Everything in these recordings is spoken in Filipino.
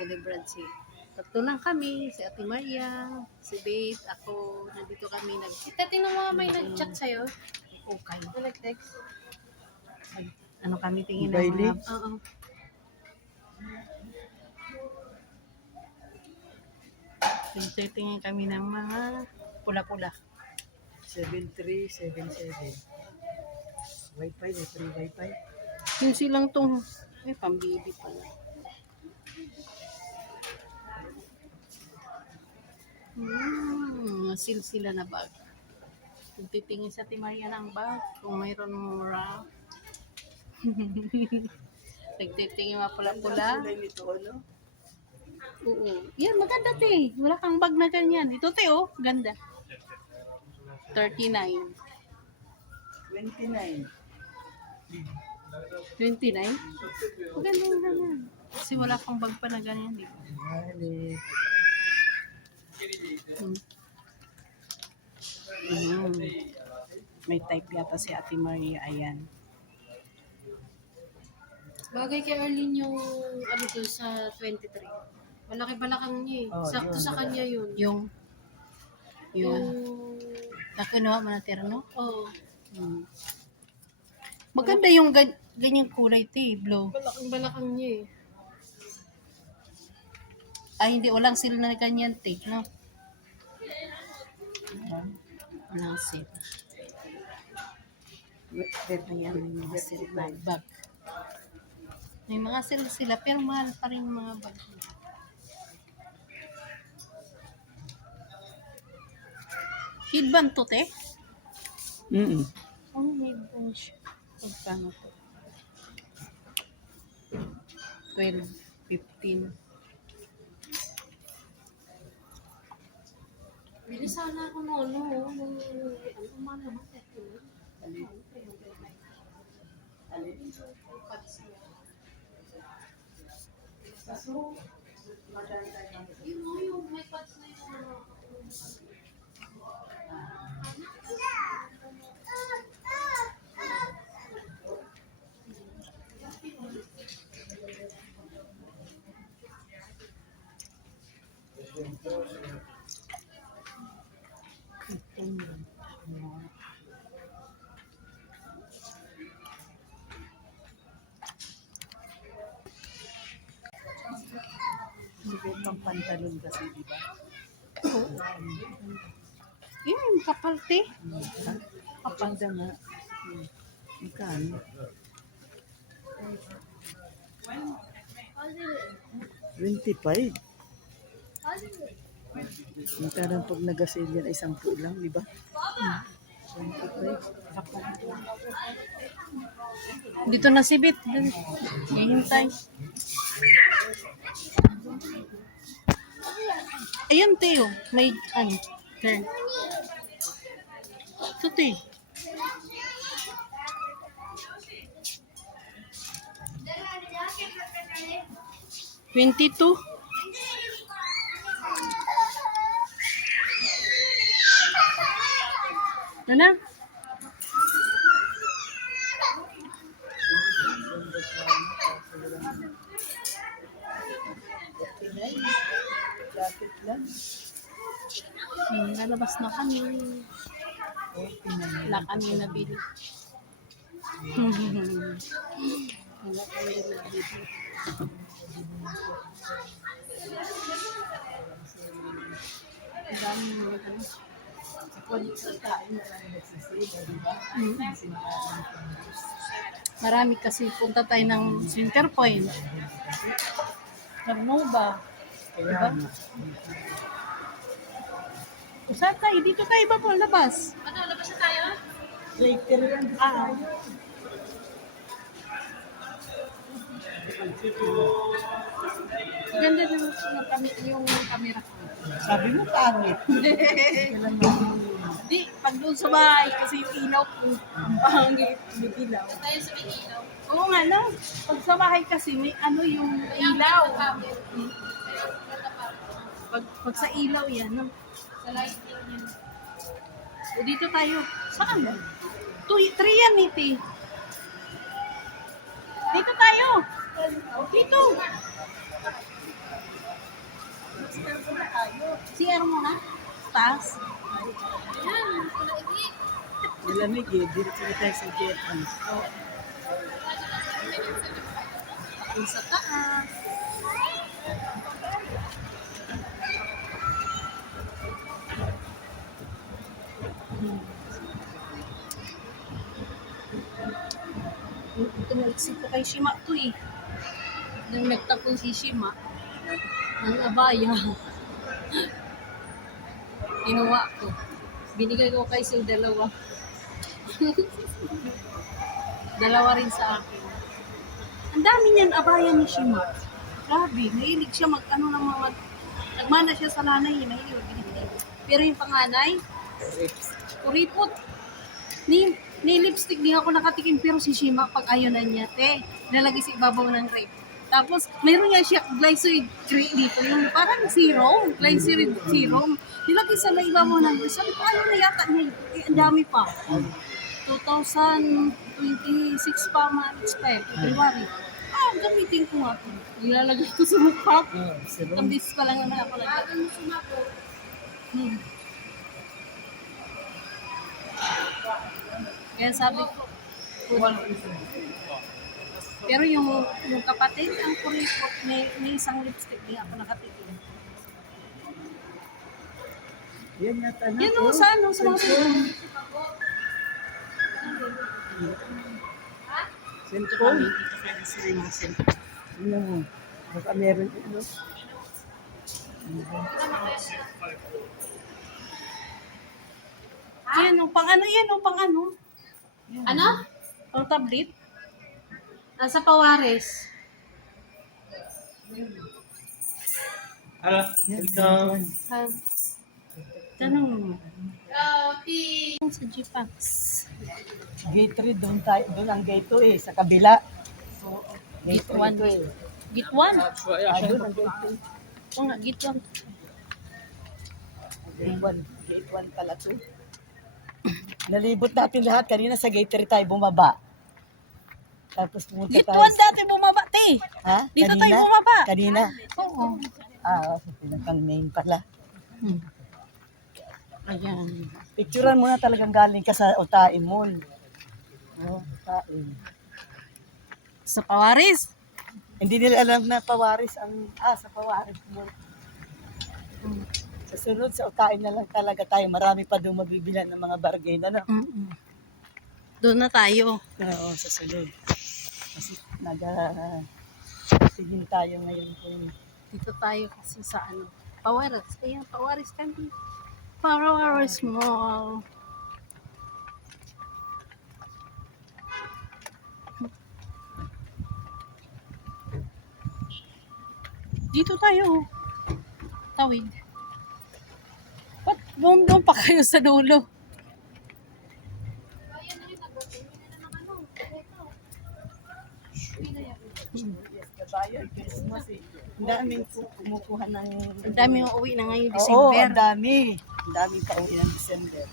celebrate. Tatlo lang kami, si Ate Maria, si Beth, ako, nandito kami Kita, tingnan mo nga may nag-chat sa'yo. okay. Na nag-text. Ano kami tingin ng Bailey? mga... Oo. Tingin kami ng mga pula-pula. 7377. Wi-Fi, may free Wi-Fi. Yung silang tong... Ay, pambibi pala. Silsila na bag. Kung titingin sa Timaria ng bag, kung mayroon mura. Nagtitingin mga pula-pula. Kulay nito, ano? Oo. Yan, maganda te. Wala kang bag na ganyan. Ito te, oh. Ganda. 39. 29. 29? Maganda yung ganyan. Kasi wala kang bag pa na ganyan. Di ba? Bali. May type yata si Ate Maria. Ayan. Bagay kay Arlene yung ano doon sa 23. Malaki balakang niya eh. Oh, Sakto yun. sa kanya yun. Yung Yung... nakuha manatira, no? Oo. Maganda yung ganyang kulay te, blue. Balakang balakang niya eh. Ay, hindi. Walang seal na ganyan te, no? Walang seal. Ayan, may mga seal na bag. May mga seal sila, pero mahal pa rin yung mga bag. Headband to, te? Oh, headband siya. Magkano to? 12, 15. Bili sana ako ng ano, nung umano naman. Yung may pads na yung ano. Siguro pang pantalon kasi, di ba? Yun, kapal, te. Kapanda nga. Magkano? 25. Magkano pag nag-sale yan ay 10 lang, di ba? 25. Dito na si Bit. Hihintay. Ayun, Teo. May, ano, turn. Ito, Teo. $22. Ano na? Jacket lang. Lalabas na kami. Wala kami nabili. Wala kami nabili. Ang dami mga ano. Sa kain na lang nagsisale, di ba? Marami kasi punta tayo ng Center Point. Nagmova. Kaya nga. Saan tayo? Dito tayo ba po labas? Ano, labas na tayo? Later lang. Ganda naman yung camera ko. Sabi mo pangit. Di, pag doon sa bahay kasi yung ilaw ko, ang pangit, may ilaw. Tayo sa Binilaw. Oo nga no, pag sa bahay kasi may ano yung ilaw. Pag sa ilaw yan, no? Sa lighting niya. O dito tayo. Saan ba? 3 yan, Niti. Dito tayo. Dito. taas. Yan, palaigi. Malamig eh. Diretso na tayo sa Japan. Yung sa taas. Tumaliksik ko kay Shima to eh. Nang nagtapon si Shima, ang abaya. Kinuha ko. Binigay ko kay Sil dalawa. Dalawa rin sa akin. Ang dami niyan abaya ni Shima. Grabe, mahilig siya mag-ano ng mga... Nagmana siya sa nanay, mahilig binigay. Pero yung panganay, kuripot. Ni lipstick din ako nakatikim, pero si Shima, pag ayaw na niya, nalagay sa ibabaw ng rape. Tapos, mayroon niya siya glycerin dito, yung parang serum, glycerin serum. Nilagay sa may ibabaw ng rape. Sabi ko, ano na yata niya? Ang dami pa. 2026 pa ma-expire, February. Gamitin ko nga ito. Nilalagay ko sa mukha. Tambis pa lang naman ako lagay. Bago mo sumako. Kaya sabi ko, pero yung kapatid, ang kuripot, may isang lipstick din ako nakatikim. Yan yata na. Yan o, sa mga sunod. Cellphone. Ano mo? Baka meron ano? Yan o, pang ano? Ano? Pang tablet. Nasa Pawares. Cellphone. Tanong mo. Pi. Sa G-Pax. Gate 3, doon ang gate 2 eh, sa kabila. Gate Gate 1. 3 eh. Git 1. Doon ang gate 2. Oo nga, Git 1. Gate 1 pala to. Nalibot natin lahat. Kanina sa gate 3 tayo bumaba. Tapos pumunta Git 1 tayo. dati bumaba, te. Ha? Dito Kanina? tayo bumaba. Kanina? Oo. Pinakang name pala. Ayan. Picturean mo na talagang galing ka sa Otae Mall. Otae. Sa Pawaris. Hindi nila alam na Pawaris ang... sa Pawaris Mall. Sa sunod, sa Otae na lang talaga tayo. Marami pa doon magbibilan ng mga bargain. Ano? Doon na tayo. Oo, sa sunod. Kasi sigin tayo ngayon kung Dito tayo kasi sa ano. Pawaris. Ayan, Pawaris kami. Pawaris Mall. Dito tayo. Tawid. Ba't doon pa kayo sa dulo? kabayan, Christmas eh. Ang daming kumukuha ng... Ang daming uuwi na ngayon Oo, December. ang dami. Ang daming pauwi ng December.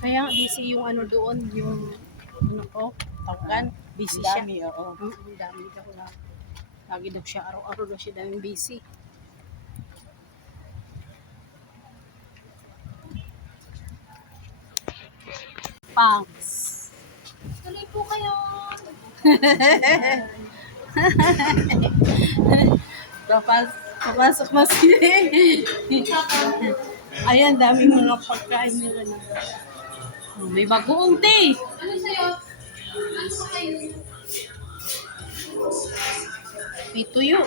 Kaya busy yung ano doon, yung ano ko, Tanggan. Busy Ang siya. dami, oo. Ang dami daw na. Lagi daw siya, araw-araw daw siya daming busy. Pangs. Tuloy po kayo. Papasok mas Ayan, daming mga pagkain nila na. May bagoong tea. Ano sa'yo? Ano pa kayo? May tuyo.